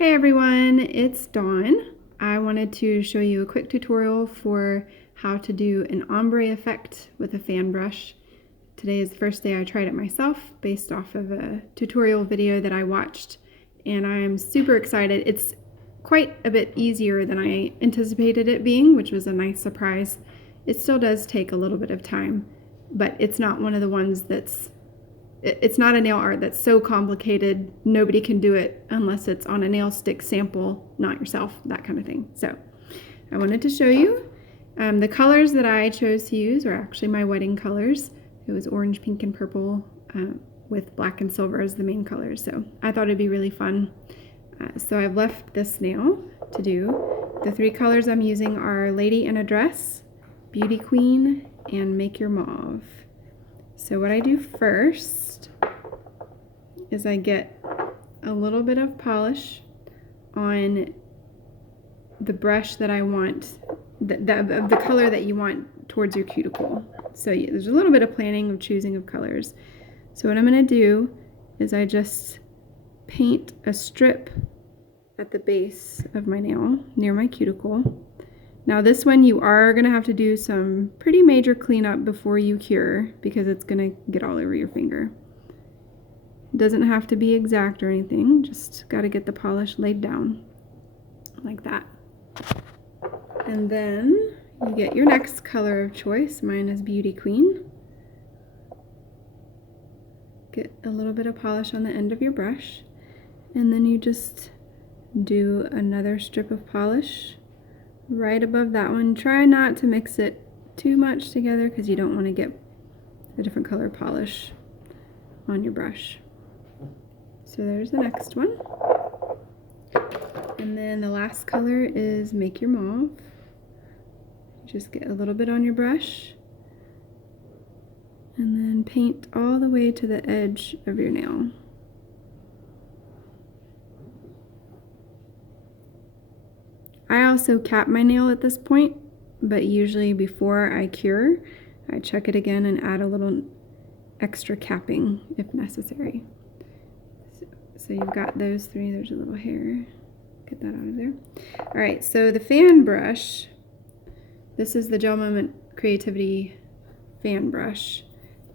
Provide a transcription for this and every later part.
Hey everyone, it's Dawn. I wanted to show you a quick tutorial for how to do an ombre effect with a fan brush. Today is the first day I tried it myself based off of a tutorial video that I watched, and I am super excited. It's quite a bit easier than I anticipated it being, which was a nice surprise. It still does take a little bit of time, but it's not one of the ones it's not a nail art that's so complicated nobody can do it unless it's on a nail stick sample, not yourself, that kind of thing. So I wanted to show you. The colors that I chose to use are actually my wedding colors. It was orange, pink, and purple with black and silver as the main colors. So I thought it'd be really fun. So I've left this nail to do. The three colors I'm using are Lady in a Dress, Beauty Queen, and Make Your Mauve. So what I do first is I get a little bit of polish on the brush that I want, of the color that you want towards your cuticle. So there's a little bit of planning of choosing of colors. So what I'm going to do is I just paint a strip at the base of my nail near my cuticle. Now this one you are going to have to do some pretty major cleanup before you cure because it's going to get all over your finger. It doesn't have to be exact or anything, just got to get the polish laid down like that. And then you get your next color of choice. Mine is Beauty Queen. Get a little bit of polish on the end of your brush, and then you just do another strip of polish right above that one. Try not to mix it too much together because you don't want to get a different color polish on your brush. So there's the next one. And then the last color is Make Your Mauve. Just get a little bit on your brush and then paint all the way to the edge of your nail. I also cap my nail at this point, but usually before I cure, I check it again and add a little extra capping if necessary. So you've got those three. There's a little hair. Get that out of there. All right, so the fan brush, this is the GelMoment Creativity fan brush.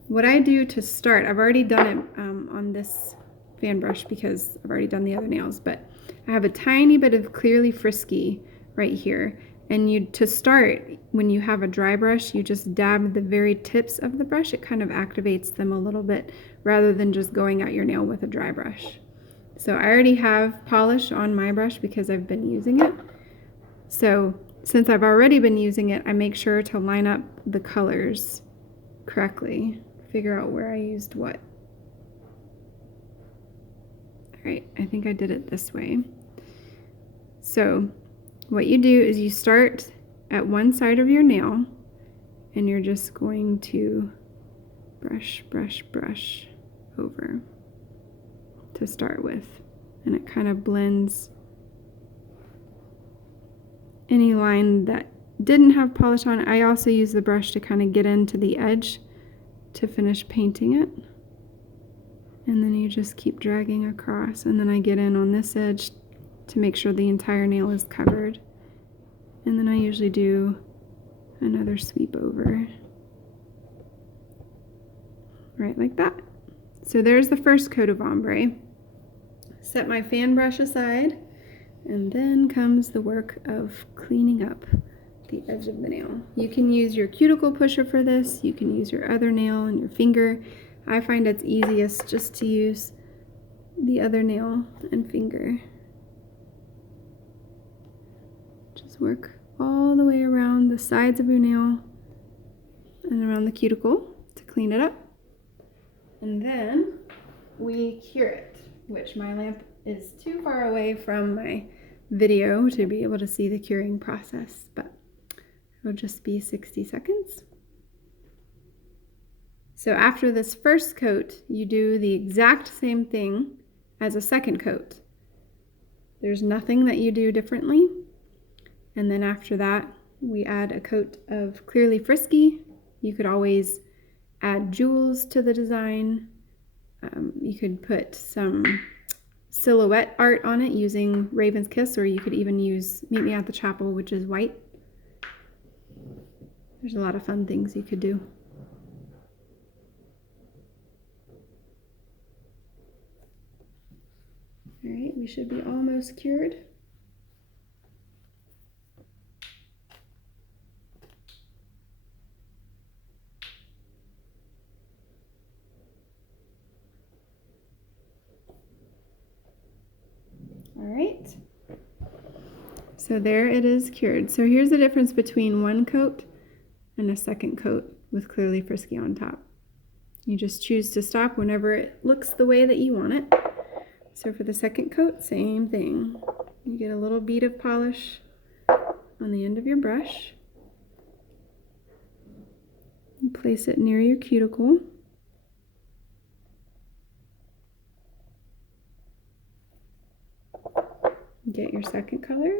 What I do to start, I've already done it on this fan brush because I've already done the other nails, but I have a tiny bit of Clearly Frisky right here. And to start, when you have a dry brush, you just dab the very tips of the brush. It kind of activates them a little bit rather than just going at your nail with a dry brush. So I already have polish on my brush because I've been using it. So since I've already been using it, I make sure to line up the colors correctly. Figure out where I used what. All right, I think I did it this way. So what you do is you start at one side of your nail and you're just going to brush, brush, brush over to start with. And it kind of blends any line that didn't have polish on it. I also use the brush to kind of get into the edge to finish painting it. And then you just keep dragging across, and then I get in on this edge to make sure the entire nail is covered. And then I usually do another sweep over. Right like that. So there's the first coat of ombre. Set my fan brush aside, and then comes the work of cleaning up the edge of the nail. You can use your cuticle pusher for this. You can use your other nail and your finger. I find it's easiest just to use the other nail and finger. Just work all the way around the sides of your nail and around the cuticle to clean it up. And then we cure it, which my lamp is too far away from my video to be able to see the curing process, but it'll just be 60 seconds. So after this first coat, you do the exact same thing as a second coat. There's nothing that you do differently. And then after that, we add a coat of Clearly Frisky. You could always add jewels to the design. You could put some silhouette art on it using Raven's Kiss, or you could even use Meet Me at the Chapel, which is white. There's a lot of fun things you could do. All right, we should be almost cured. All right, so there it is cured. So here's the difference between one coat and a second coat with Clearly Frisky on top. You just choose to stop whenever it looks the way that you want it. So for the second coat, same thing. You get a little bead of polish on the end of your brush. You place it near your cuticle. Get your second color,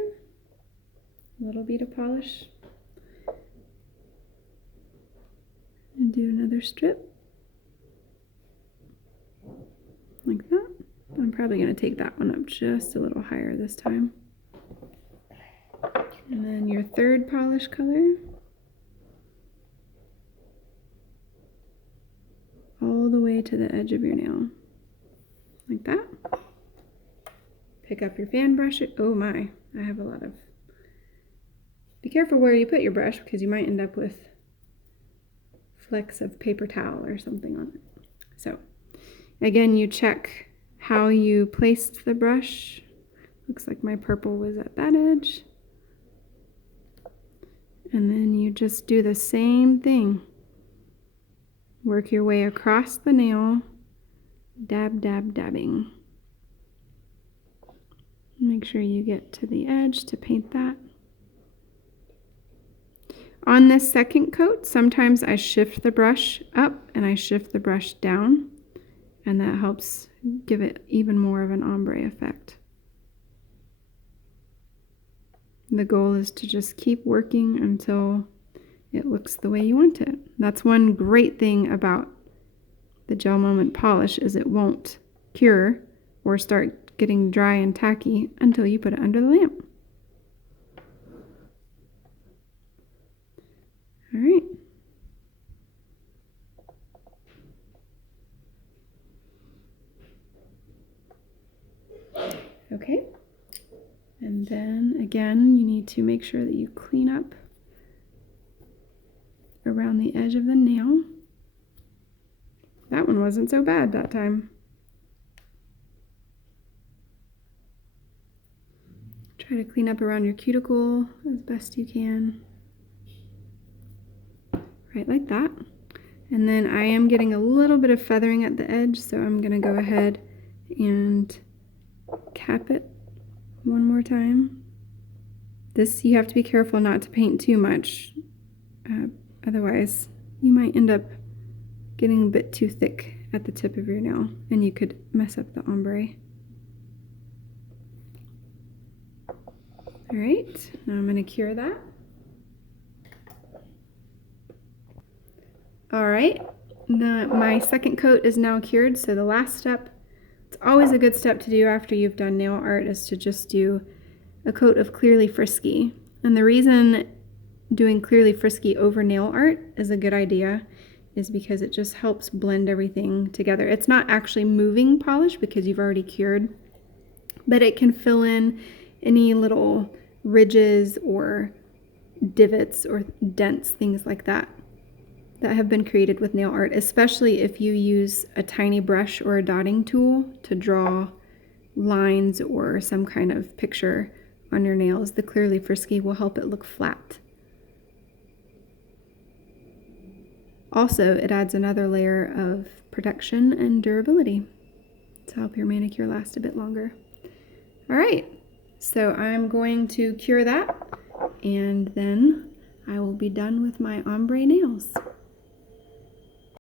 a little bead of polish, and do another strip, like that. I'm probably going to take that one up just a little higher this time. And then your third polish color, all the way to the edge of your nail, like that. Pick up your fan brush. Oh my, I have a lot of... Be careful where you put your brush because you might end up with flecks of paper towel or something on it. So again, you check how you placed the brush. Looks like my purple was at that edge. And then you just do the same thing. Work your way across the nail, dab, dab, dabbing. Make sure you get to the edge to paint that. On this second coat, sometimes I shift the brush up and I shift the brush down, and that helps give it even more of an ombre effect. The goal is to just keep working until it looks the way you want it. That's one great thing about the GelMoment polish, is it won't cure or start getting dry and tacky until you put it under the lamp. All right. Okay. And then again, you need to make sure that you clean up around the edge of the nail. That one wasn't so bad that time. Try to clean up around your cuticle as best you can. Right like that. And then I am getting a little bit of feathering at the edge, so I'm going to go ahead and cap it one more time. This, you have to be careful not to paint too much, otherwise you might end up getting a bit too thick at the tip of your nail and you could mess up the ombre. All right, now I'm going to cure that. All right, my second coat is now cured, so the last step, it's always a good step to do after you've done nail art, is to just do a coat of Clearly Frisky. And the reason doing Clearly Frisky over nail art is a good idea is because it just helps blend everything together. It's not actually moving polish because you've already cured, but it can fill in any little ridges or divots or dents, things like that, that have been created with nail art, especially if you use a tiny brush or a dotting tool to draw lines or some kind of picture on your nails. The Clearly Frisky will help it look flat. Also, it adds another layer of protection and durability to help your manicure last a bit longer. All right, so I'm going to cure that, and then I will be done with my ombre nails.